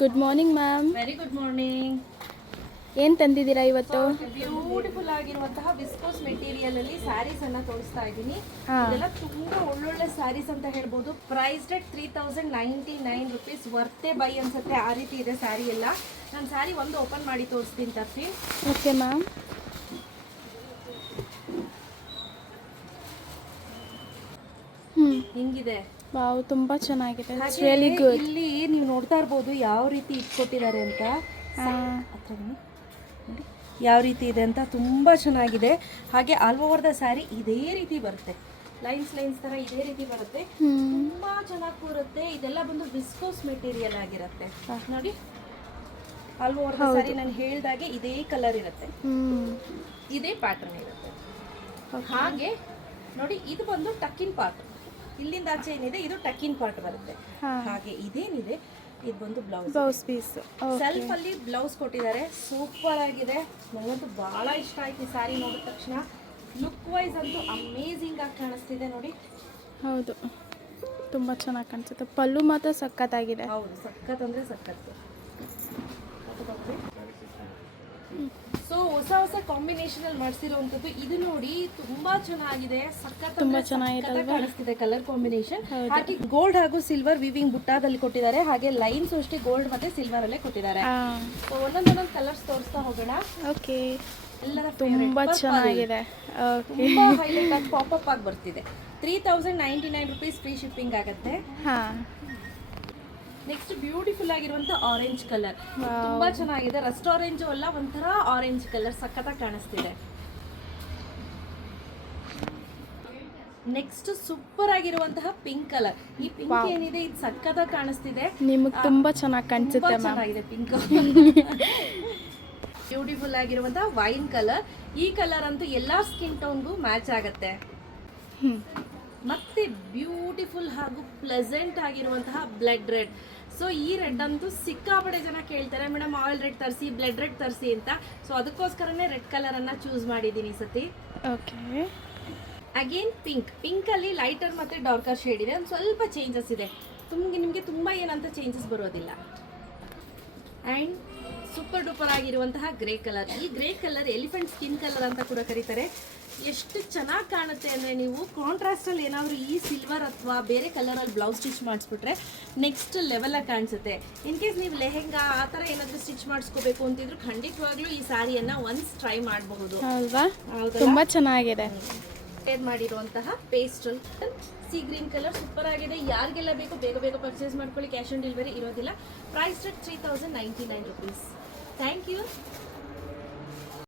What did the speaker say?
Good morning ma'am. Very good morning. ಏನು ತಂದಿದ್ದೀರಾ ಇವತ್ತು? Beautiful ಆಗಿರುವಂತಹ ವಿಸ್ಕೋಸ್ ಮೆಟೀರಿಯಲ್ ಅಲ್ಲಿ ಸ್ಯಾರೀಸ್ ಅನ್ನ ತೋರಿಸ್ತಾ ಇದ್ದೀನಿ. ಹಾ. ಇದೆಲ್ಲ ತುಂಬಾ ಒಳ್ಳೊಳ್ಳೆ ಸ್ಯಾರೀಸ್ ಅಂತ ಹೇಳ್ಬೋದು. Price rate 3099 rupees. Worth a buy ಅನ್ಸುತ್ತೆ, ಆ ರೀತಿ ಇದೆ ಸ್ಯಾರಿ ಎಲ್ಲ. ನಾನು ಸ್ಯಾರಿ ಒಂದು ಓಪನ್ ಮಾಡಿ ತೋರಿಸ್ತೀನಿ ತರ್ಸಿ. Okay ma'am. ಹಿಂಗಿದೆ. ವಾವ್, ತುಂಬ ಚೆನ್ನಾಗಿದೆ. ಇಟ್ಸ್ ಹಾಗೆ ರಿಯಲಿ ಗುಡ್. ಇಲ್ಲಿ ನೀವು ನೋಡ್ತಾ ಇರ್ಬೋದು ಯಾವ ರೀತಿ ಇಟ್ಕೊಟ್ಟಿದ್ದಾರೆ ಅಂತ. ನೋಡಿ ಯಾವ ರೀತಿ ಇದೆ ಅಂತ, ತುಂಬ ಚೆನ್ನಾಗಿದೆ. ಹಾಗೆ ಆಲ್ ಓವರ್ ದ ಸ್ಯಾರಿ ಇದೇ ರೀತಿ ಬರುತ್ತೆ, ಲೈನ್ಸ್ ತರ ಇದೇ ರೀತಿ ಬರುತ್ತೆ. ತುಂಬಾ ಚೆನ್ನಾಗಿ ಕೂರುತ್ತೆ. ಇದೆಲ್ಲ ಬಂದು ವಿಸ್ಕೋಸ್ ಮೆಟೀರಿಯಲ್ ಆಗಿರುತ್ತೆ. ನೋಡಿ ಆಲ್ ಓವರ್ ದ ಸ್ಯಾರಿ ನಾನು ಹೇಳ್ದಾಗೆ ಇದೇ ಕಲರ್ ಇರುತ್ತೆ, ಇದೇ ಪ್ಯಾಟರ್ನ್ ಇರುತ್ತೆ. ಹಾಗೆ ನೋಡಿ ಇದು ಬಂದು ಟಕ್ಕಿನ್ ಪಾರ್ಟ್, ಇಲ್ಲಿಂದ ಆಚೆ ಏನಿದೆ ಇದು ಟಕ್ಕಿನ್ ಪಾರ್ಟ್ ಬರುತ್ತೆ. ಹಾಗೆ ಇದೇನಿದೆ ಇದು ಬಂದು ಬ್ಲೌಸ್ ಪೀಸ್. ಸೆಲ್ಫ್ ಅಲ್ಲಿ ಬ್ಲೌಸ್ ಕೊಟ್ಟಿದ್ದಾರೆ, ಸೂಪರ್ ಆಗಿದೆ. ನನಗಂತೂ ಬಹಳ ಇಷ್ಟ ಆಯ್ತು ಈ ಸ್ಯಾರಿ ನೋಡಿದ ತಕ್ಷಣ. ಲುಕ್ ವೈಸ್ ಅಂತೂ ಅಮೇಝಿಂಗ್ ಆಗಿ ಕಾಣಿಸ್ತಿದೆ ನೋಡಿ. ಹೌದು, ತುಂಬ ಚೆನ್ನಾಗಿ ಕಾಣಿಸುತ್ತೆ. ಪಲ್ಲು ಮಾತ್ರ ಸಖತ್ತಾಗಿದೆ. ಹೌದು, ಸಖತ್ ಅಂದ್ರೆ ಸಖತ್ತು. ಸೊ ಹೊಸ ಕಾಂಬಿನೇಷನ್ ಅಲ್ಲಿ ಮಾಡಿಸಿರುವಂತದ್ದು ಇದು ನೋಡಿ, ತುಂಬಾ ಚೆನ್ನಾಗಿದೆ. ಸಖತ್ ತುಂಬಾ ಚೆನ್ನಾಗಿದೆ ಕಾಣಿಸ್ತಿದೆ ಕಲರ್ ಕಾಂಬಿನೇಷನ್. ಹಾಗೆ ಗೋಲ್ಡ್ ಹಾಗೂ ಸಿಲ್ವರ್ ವಿವಿಂಗ್ ಬುಟ್ಟಾದಲ್ಲಿ ಕೊಟ್ಟಿದ್ದಾರೆ. ಹಾಗೆ ಲೈನ್ಸ್ ಅಷ್ಟೇ ಗೋಲ್ಡ್ ಮತ್ತೆ ಸಿಲ್ವರ್ ಅಲ್ಲೇ ಕೊಟ್ಟಿದ್ದಾರೆ. ಸೊ ಒಂದೊಂದೊಂದು ಕಲರ್ಸ್ ತೋರಿಸ್ತಾ ಹೋಗೋಣ. ಓಕೆ, ಎಲ್ಲರ ತುಂಬಾ ಚೆನ್ನಾಗಿದೆ. ತುಂಬಾ ಹೈಲೈಟ್ ಆಗಿ ಪಾಪ್ ಅಪ್ ಆಗಿ ಬರ್ತಿದೆ. 3099 ರುಪೀಸ್ ಫ್ರೀ ಶಿಪ್ಪಿಂಗ್ ಆಗುತ್ತೆ. ನೆಕ್ಸ್ಟ್ ಬ್ಯೂಟಿಫುಲ್ ಆಗಿರುವಂತ ಆರೆಂಜ್ ಕಲರ್, ತುಂಬಾ ಚೆನ್ನಾಗಿದೆ. ರಸ್ಟ್ ಆರೆಂಜ್ ಅಲ್ಲ, ಒಂಥರ ಆರೆಂಜ್ ಕಲರ್ ಸಖತ್ತಾಗಿ ಕಾಣಿಸ್ತಿದೆ. ನೆಕ್ಸ್ಟ್ ಸೂಪರ್ ಆಗಿರುವಂತಹ ಪಿಂಕ್ ಕಲರ್. ಈ ಪಿಂಕ್ ಏನಿದೆ ಇದು ಸಖತ್ತಾಗಿ ಕಾಣಿಸ್ತಿದೆ. ನಿಮಗೆ ತುಂಬಾ ಚೆನ್ನಾಗಿ ಕಾಣಿಸುತ್ತೆ. ಚೆನ್ನಾಗಿದೆ ಪಿಂಕ್. ಬ್ಯೂಟಿಫುಲ್ ಆಗಿರುವಂತಹ ವೈನ್ ಕಲರ್. ಈ ಕಲರ್ ಅಂತೂ ಎಲ್ಲಾ ಸ್ಕಿನ್ ಟೋನ್ಗೂ ಮ್ಯಾಚ್ ಆಗುತ್ತೆ. ಮತ್ತೆ ಬ್ಯೂಟಿಫುಲ್ ಹಾಗೂ ಪ್ಲೆಸೆಂಟ್ ಆಗಿರುವಂತಹ ಬ್ಲಡ್ ರೆಡ್. ಸೊ ಈ ರೆಡ್ ಅಂತೂ ಸಿಕ್ಕಾಪಡೆ ಜನ ಕೇಳ್ತಾರೆ, ಮೇಡಮ್ ಆಯಿಲ್ ರೆಡ್ ತರಿಸಿ, ಬ್ಲಡ್ ರೆಡ್ ತರಿಸಿ ಅಂತ. ಸೊ ಅದಕ್ಕೋಸ್ಕರನೇ ರೆಡ್ ಕಲರ್ ಅನ್ನ ಚೂಸ್ ಮಾಡಿದ್ದೀನಿ ಈ ಸತಿ. ಓಕೆ. ಅಗೇನ್ ಪಿಂಕ್ ಅಲ್ಲಿ ಲೈಟರ್ ಮತ್ತೆ ಡಾರ್ಕರ್ ಶೇಡ್ ಇದೆ. ಒಂದು ಸ್ವಲ್ಪ ಚೇಂಜಸ್ ಇದೆ. ನಿಮಗೆ ತುಂಬಾ ಏನಂತ ಚೇಂಜಸ್ ಬರೋದಿಲ್ಲ. ಅಂಡ್ ಸೂಪರ್ ಡೂಪರ್ ಆಗಿರುವಂತಹ ಗ್ರೇ ಕಲರ್. ಈ grey colour elephant skin colour ಅಂತ ಕೂಡ ಕರೀತಾರೆ. ಎಷ್ಟು ಚೆನ್ನಾಗಿ ಕಾಣುತ್ತೆ ಅಂದರೆ, ನೀವು ಕಾಂಟ್ರಾಸ್ಟಲ್ಲಿ ಏನಾದರೂ ಈ ಸಿಲ್ವರ್ ಅಥವಾ ಬೇರೆ ಕಲರಲ್ಲಿ ಬ್ಲೌಸ್ ಸ್ಟಿಚ್ ಮಾಡಿಸ್ಬಿಟ್ರೆ ನೆಕ್ಸ್ಟ್ ಲೆವೆಲಾಗಿ ಕಾಣಿಸುತ್ತೆ. ಇನ್ ಕೇಸ್ ನೀವು ಲೆಹೆಂಗಾ ಆ ಥರ ಏನಾದರೂ ಸ್ಟಿಚ್ ಮಾಡಿಸ್ಕೋಬೇಕು ಅಂತಿದ್ರು ಖಂಡಿತವಾಗ್ಲೂ ಈ ಸ್ಯಾರಿಯನ್ನು ಒನ್ಸ್ ಟ್ರೈ ಮಾಡಬಹುದು ಅಲ್ವಾ? ತುಂಬ ಚೆನ್ನಾಗಿದೆ. ಮಾಡಿರುವಂತಹ pastel sea green colour super ಆಗಿದೆ. ಯಾರಿಗೆಲ್ಲ ಬೇಕು ಬೇಗ ಬೇಗ ಪರ್ಚೇಸ್ ಮಾಡ್ಕೊಳ್ಳಿ. ಕ್ಯಾಶ್ ಆನ್ ಡೆಲಿವರಿ ಇರೋದಿಲ್ಲ. Price rate 3099 rupees. Thank you.